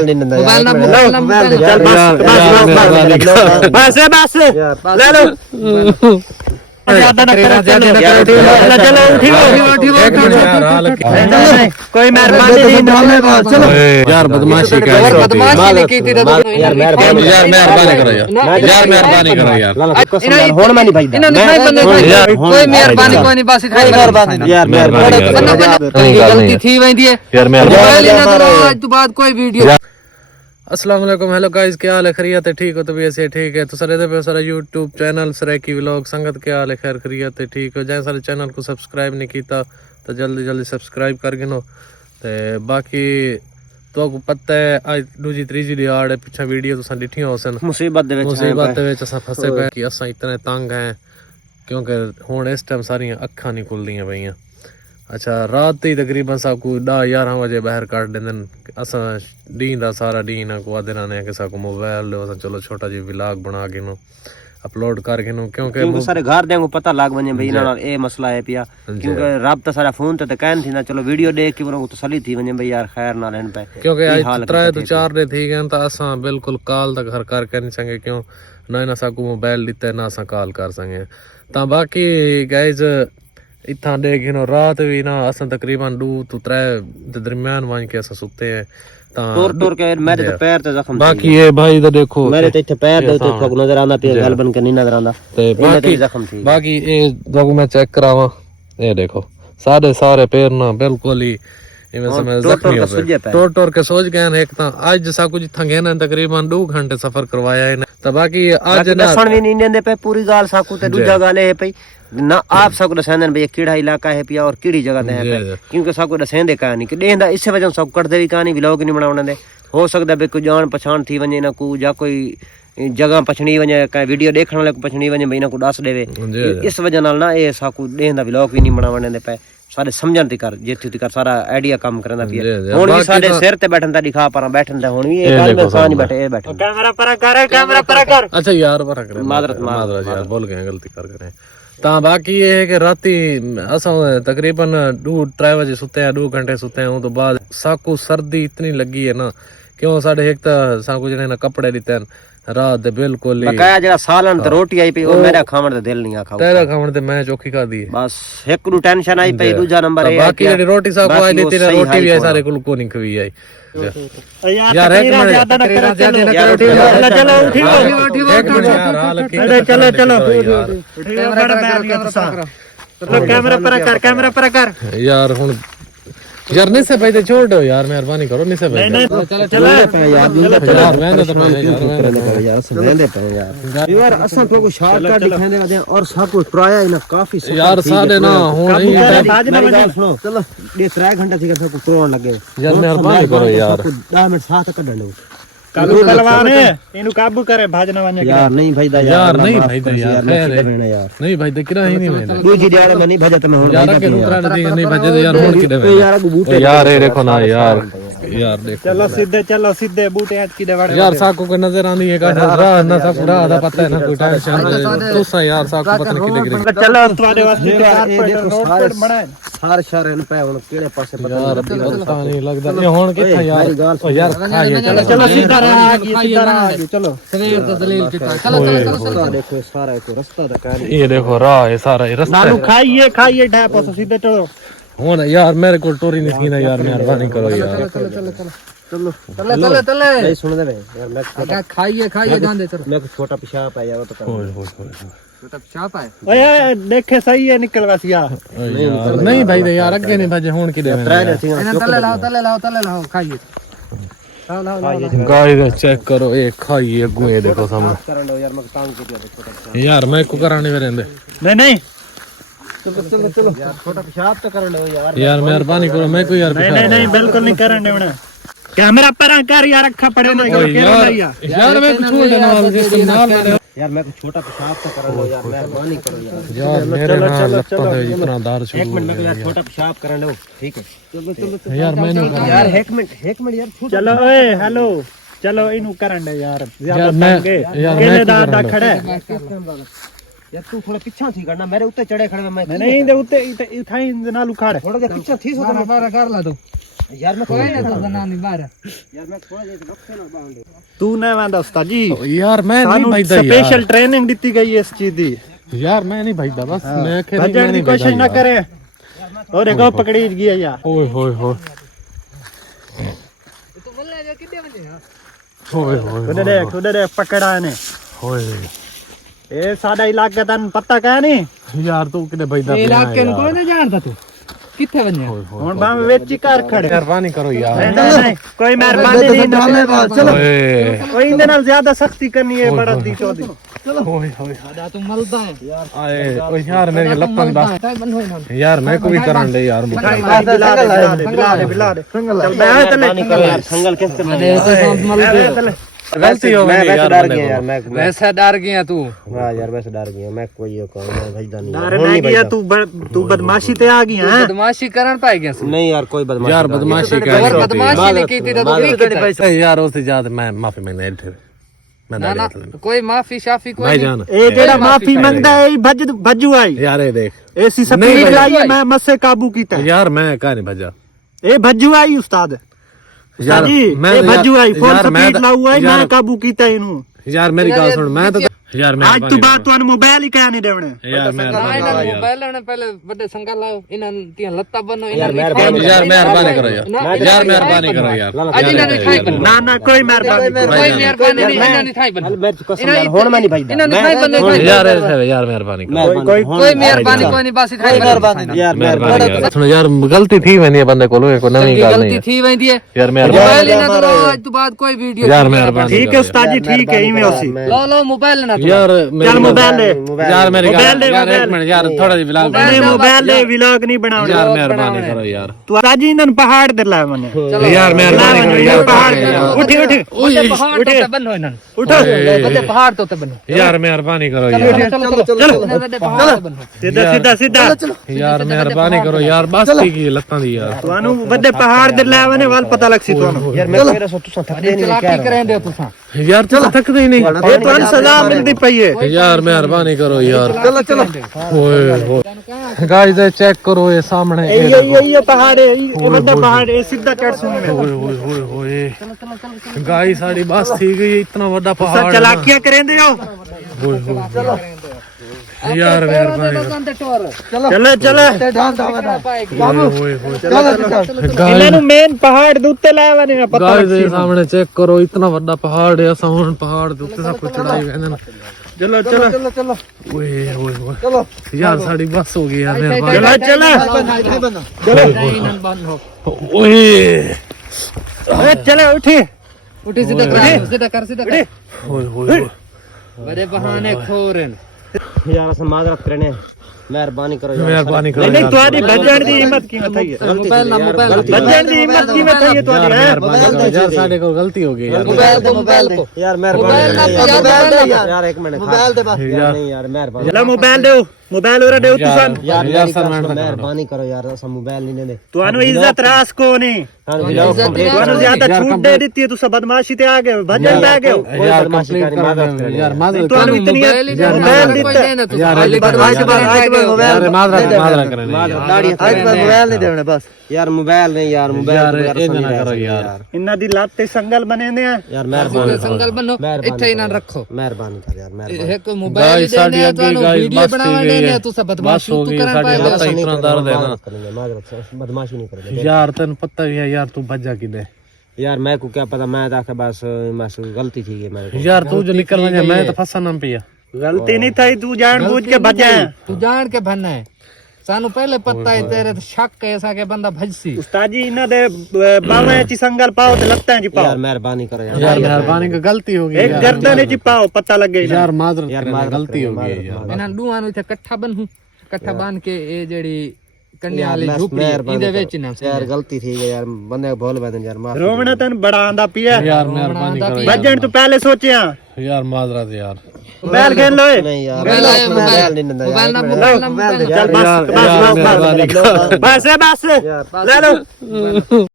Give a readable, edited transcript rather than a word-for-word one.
Mobile नहीं Nanda mobile number बस बस ले लो कोई मेहरबानी यार बदमाशी कर बदमाशी की थी यार मेहरबानी करो यार मेहरबानी करो यार होन में नहीं भाई कोई मेहरबानी कोई नहीं बस यार गलती थी वेंदी है यार मेहरबानी आज तो बाद कोई वीडियो। अस्सलाम वालेकुम, हेलो गाइस, क्या हाल है? खैरियत है? ठीक हो? तो भी ऐसे ठीक है। तो सर इधर पे सारा यूट्यूब चैनल सरेकी व्लॉग संगत क्या हाल है? खैर खैरियत है? ठीक हो? जैसे सारे चैनल को सब्सक्राइब नहीं किया तो जल्दी जल्दी सब्सक्राइब कर गिनो। ते बाकी तो पता है आज दूजी तीजी दिहाड़ पिछा वीडियो तुसा डिठियां होसन मुसीबत दे विच असां फसे पे कि असां इतने तंग हैं क्योंकि हुण इस टाइम सारियां अखां नहीं खुलदियां पईयां। अच्छा रात ही तकरीबन साकू 10-11 बजे बाहर काट देंदन असां डी दा सारा डी ना को आदे रहने कि साकू मोबाइल असां चलो छोटा जी व्लॉग बना के नो अपलोड कर के नो क्योंकि सारे घर दे को पता लाग वने भई ना ए मसला है पिया क्योंकि राबता सारा फोन ते कहन थी ना चलो वीडियो देख के उनको तसल्ली थी वने भई यार खैर ना लेन पे क्योंकि आज 3 तो 4 डे थी गए त असां बिल्कुल कॉल तक घर कर नहीं सके क्यों ना साकू मोबाइल दिते ना असां कॉल कर सके। ता बाकी गाइस इतना देखिनो रात भी ना असां तकरीबन 2 तो 3 दे दरमियान वन के असां सुते हैं टोर के मेरे तो पैर ते जख्म बाकी ये भाई तो देखो मेरे ते इथे पैर दे तो ठोक नजर आंदा पे गल बन के नहीं नजर आंदा ते बाकी जख्म थी बाकी ये जो मैं चेक करावा ये देखो सारे पैर ना बिल्कुल ही इवें समय जख्मी हो गए टोर के सोच गए एक ता आज जसा कुछ थंगे ना तकरीबन 2 घंटे सफर करवाया है तो बाकी आज ना सुन भी नहीं दे पे पूरी गाल साकू ते दूजा गाल है पे ना आप सबको दसेंदन भई केड़ा इलाका है पिया और केड़ी जगह ते है क्योंकि सबको दसेंदे कहानी कि देंदा इस वजह सब कटदे भी कहानी व्लॉग नहीं बनावण दे हो सकदा बे कोई जान पहचान थी वने ना को या कोई जगह पछणी वने का वीडियो देखण वाले को पछणी वने भई ना को दस देवे इस वजह नाल ना ए साकू देंदा व्लॉग भी नहीं बनावण दे पे सारे समझण ती कर जेथी ती कर सारा आइडिया काम करंदा पिया हुन भी साडे सिर ते बैठन ता दिखा पर बैठन ता हुन भी ए गल में सानी बैठे ए बैठे कैमरा पर कर अच्छा यार पर कर मादरत यार बोल गए गलती कर करे ता बाकी ये है कि राती असां तकरीबन 2-3 बजे सुते हैं 2 घंटे सुते हैं तो बाद साकू सर्दी इतनी लगी है ना क्यों साडे एक ता साकू जने ना कपड़े दिते रात दे बिल्कुल बकाया जड़ा सालन ते रोटी आई पई ओ मेरा खावण दे दिल नहीं आ खाओ तेरा खावण ते मैं चोखी खा दी बस एक नु टेंशन आई पई दूजा नंबर है बाकी जेडी रोटी साकू आई दी तेरा रोटी भी सारे कुल को नहीं खवी आई यार एक मिनट ज्यादा न करो चलो उठो यार हाल की चलो कैमरा पर कर यार हुन यार नहीं से भाई छोड़ दो यार मेहरबानी करो नहीं से भाई चलो यार रहने दो यार असल को शॉर्टकट दिखाने वाले और सब कुछ ट्राया ना काफी यार साडे ना हो चलो ये 3 घंटा थी सब कुछ टोन लगे यार मेहरबानी करो यार 10 मिनट साथ कर लो काबू करवाने इनु काबू करे भाजना वाने यार नहीं भाई दा यार नहीं भाई दा यार नहीं भाई दा किरा ही नहीं भाई दूजी दिहाड़ में नहीं भजत में हो यार के दूसरा नहीं भजत यार होड़ के यार ये देखो ना यार देख चलो सीधे बूटे हट की देवाड़े यार साकू को नजर आनी है का राह ना सब राह दा पता है ना कोई टेंशन तो सा यार साकू पता नहीं किधर चलो तुम्हारे वास्ते रोड बनाए सार शहर पे हुन केड़े पासे यार पता नहीं लगदा ये हुन किथा यार खाइए चलो सीधा चलो शरीर तो दलील कितना चलो देखो सारा को रास्ता दा ये देखो राह है सारा ये रास्ता नालू खाइए ढाप तो सीधे चलो हुन यार मेरे को टोरी नहीं थी ना यार मेहरबानी करो यार चलो नहीं सुन दे यार मैं खाइए ध्यान दे चलो मैं छोटा पेशाब है यार तो छोटा पेशाब है ओए देखे सही है निकल वासिया नहीं भाई यार आगे नहीं भजे हुन की दे तले लाओ खाइए गाइस चेक करो ये खाइए गुए देखो सामने यार मैं को कराने वेंदे नहीं चलो यार छोटा पेशाब तो कर लो यार मेहरबानी करो मैं को यार नहीं बिल्कुल नहीं करने देना कैमरा पर कर यार रखा पड़े ना यार मैं छोड़ देना जिसको नाल यार मैं को छोटा पेशाब तो कर लो यार मेहरबानी करो यार मेरे नाल लगता है इतना दार शुरू 1 मिनट में यार छोटा पेशाब कर लो ठीक है चलो यार मैंने यार 1 मिनट यार चलो ओए हेलो चलो इनु करन दे यार ज्यादा संगे केले दा खड़ा यार तू थोड़ा पीछा थी करना मेरे ऊते चढ़े खड़े मैं नहीं दे ऊते इथाई नाल उखाड़ थोड़ा जा पीछा थी सो ना कर ला तू यार मैं कोई ना तो जनानी बाहर यार मैं थोड़ा देर रखे ना बांधे तू नहीं बांधा उस्ताद जी यार मैं नहीं भाईदा यार स्पेशल ट्रेनिंग दी गई है इस चीज दी यार मैं नहीं भाईदा बस मैं खेल भजन की कोशिश ना करे और देखो पकड़ी गया यार ओए होए होए तू बोल ले कितने बजे होए होए उधर देख पकड़ा ने होए ए साडा इलाका तन पता क्या नहीं यार तू किने भाईदा ये इलाके ਨੂੰ ਕੋਈ ਨਹੀਂ ਜਾਣਦਾ ਤੂੰ ਕਿੱਥੇ ਬੰਨਿਆ ਹੁਣ ਬਾਮ ਵਿੱਚ ਹੀ ਘਰ ਖੜੇ मेहरबानी करो यार नहीं कोई मेहरबानी नहीं चलो कोई इनके नाल ज्यादा सख्ती करनी है बड़ा दी चौधरी ओए होए ਸਾਡਾ ਤੂੰ ਮਲਦਾ ਹੈ आए ओए यार मेरे लपन दा ਬੰਨ ਹੋਈ ਨਾ यार मैं को भी करन दे यार बिला दे चल मैं यार संगल किससे गलती हो गई यार डर गया यार मैं वैसे डर गया तू हां यार वैसे डर गया मैं कोई ये कहूं मैं भजदा नहीं डर मैं गया तू बदमाशी ते आ गया हैं बदमाशी करन पाई गया नहीं यार कोई बदमाशी यार बदमाशी कर और बदमाशी नहीं की थी तो तू नहीं की यार उससे ज्यादा मैं माफी मांगने थे मैं ना ना कोई माफी शाफी कोई भाई नहीं जान ए जेड़ा माफी मंगदा है भज्जू आई यार ये देख ऐसी स्पीड लाई मैं मस्से काबू कीता यार मैं का नहीं भजा ए भज्जू आई उस्ताद यार मैं भज्जू आई फोन स्पीड लाऊ आई मैं काबू कीता इनु यार मेरी गल सुन मैं तो यार मैं आज तू बात तुन मोबाइल ही क्या नहीं देवने यार मैं मोबाइल लेने पहले बड़े संगा लाओ इन्हां तियां लत्ता बनो यार मेहरबानी करो यार यार मेहरबानी करो यार अजी ना थाई बन ना ना कोई मेहरबानी कोई मेहरबानी नहीं इन्हां नहीं थाई बन होण मैं नहीं भाईदा इन्हां नहीं थाई बन यार मेहरबानी करो कोई मेहरबानी कोई नहीं बस थाई मेहरबानी यार मेहरबानी सुन यार गलती थी वेंदी बंदे कोलो कोई नवी गल गलती नहीं थी वेंदी है यार मोबाइल ना तो आज तो बाद कोई वीडियो यार मेहरबानी ठीक है उस्ताद जी ठीक है इमे ओसी लो मोबाइल ना यार चल मोबाइल ले यार मेरी मोबाइल दे, यार एक मिनट यार थोड़ा सी व्लॉग नहीं मोबाइल ले व्लॉग नहीं बनावना यार मेहरबानी करो यार तू आज इनन पहाड़ दे ला मने यार मेहरबानी करो यार पहाड़ उठ उठ पहाड़ तो बनो इन्हां उठो बड़े पहाड़ तो बनो यार मेहरबानी करो यार चलो पहाड़ बनो सीधा सीधा सीधा यार मेहरबानी करो यार बस ठीक है लत्तां दी यार तुआनु बड़े पहाड़ दे ला मने वाल पता लग सी तुआनु यार मैं तेरा सो तू थक दे नहीं क्या करें दे तुसा यार चल थकदे ही नहीं ये तुआन सजा मिलदी पई है यार मेहरबानी करो यार चलो ओए गाइस चेक करो ये सामने ये पहाड़ है ये बड़ा पहाड़ है सीधा चढ़ सुन में ओए ओए ओए ओए गाइस साडी बस थी गई इतना बड़ा पहाड़ चलाकियां करें दे हो ओए ओए यार मेहरबानी चलो चलो ओए ओए इन्हें मेन पहाड़ दे उत्ते लाया वने पता गाइस ये सामने चेक करो इतना बड़ा पहाड़ है असा हुन पहाड़ दे उत्ते सब कुछ चढ़ाई वेंदे ना चलो चलो ओए ओए ओए चलो यार साडी बस हो गई यार मेहरबानी चलो ओए चलो उठी उठी सीधा कर ओए ओए बड़े बहाने खोरन यार असं माजरत करने मेहरबानी करो मेहरबानी करो नहीं तुम्हारी भजन दी हिम्मत कीमत है मोबाइल ना भजन दी हिम्मत कीमत है तुम्हारी यार साडे को गलती हो गई यार मोबाइल को यार मेहरबानी यार एक मिनट मोबाइल दे बस नहीं यार मेहरबानी चलो मोबाइल दो मोबाइल और दे तुसन यार सर मेहरबानी करो यार असं मोबाइल नहीं दे तुआनु इज्जत रास को नहीं तुआनु ज्यादा छूट दे देती है तू सब बदमाशी ते आ गए भजन पे आ गए यार कंप्लीट कर यार माजरत तुआनु इतनी मोबाइल देते यार यार माजरत करें दाढ़ी मोबाइल नहीं देवने बस यार मोबाइल नहीं यार मोबाइल ये ना करो यार इन्ना दी लाते संगल बने ने यार मेहरबानी संगल बनो इथे ही ना रखो मेहरबानी कर यार मेहरबानी एक मोबाइल देने तो वीडियो बनावे देने तू सब बदमाशी तू करन पाएगा इतना दर्द है ना बदमाशी नहीं करेंगे यार तेन पता ही है यार तू भजा किने यार मैं को क्या पता मैं तो बस गलती थी मेरे यार तू जो निकल गया मैं तो फंसा ना पिया गलती नहीं थी तू जान बूझ के भजा तू जान के भनना है सानू पहले पता है तेरे तो शक ऐसा के बंदा भजसी उस्ताद जी इना दे बावे ची संगल पाओ ते लगता है जी पाओ यार मेहरबानी करो यार मेहरबानी का गलती हो गई एक गर्दन जी पाओ पता लग गई यार माजरत गलती हो गई यार इना दुआन इथे इकट्ठा बनहू इकट्ठा बांध के ए जेड़ी कन्या वाली झोपड़ी इंदे विच ना यार गलती थी यार बंदे बोल बैठन यार माफ रोवना तन बड़ा आंदा पिया यार मेहरबानी करो भजन तू पहले सोचिया यार माजरत यार मोबाइल खेल लो नहीं यार मोबाइल ना चल बस ले लो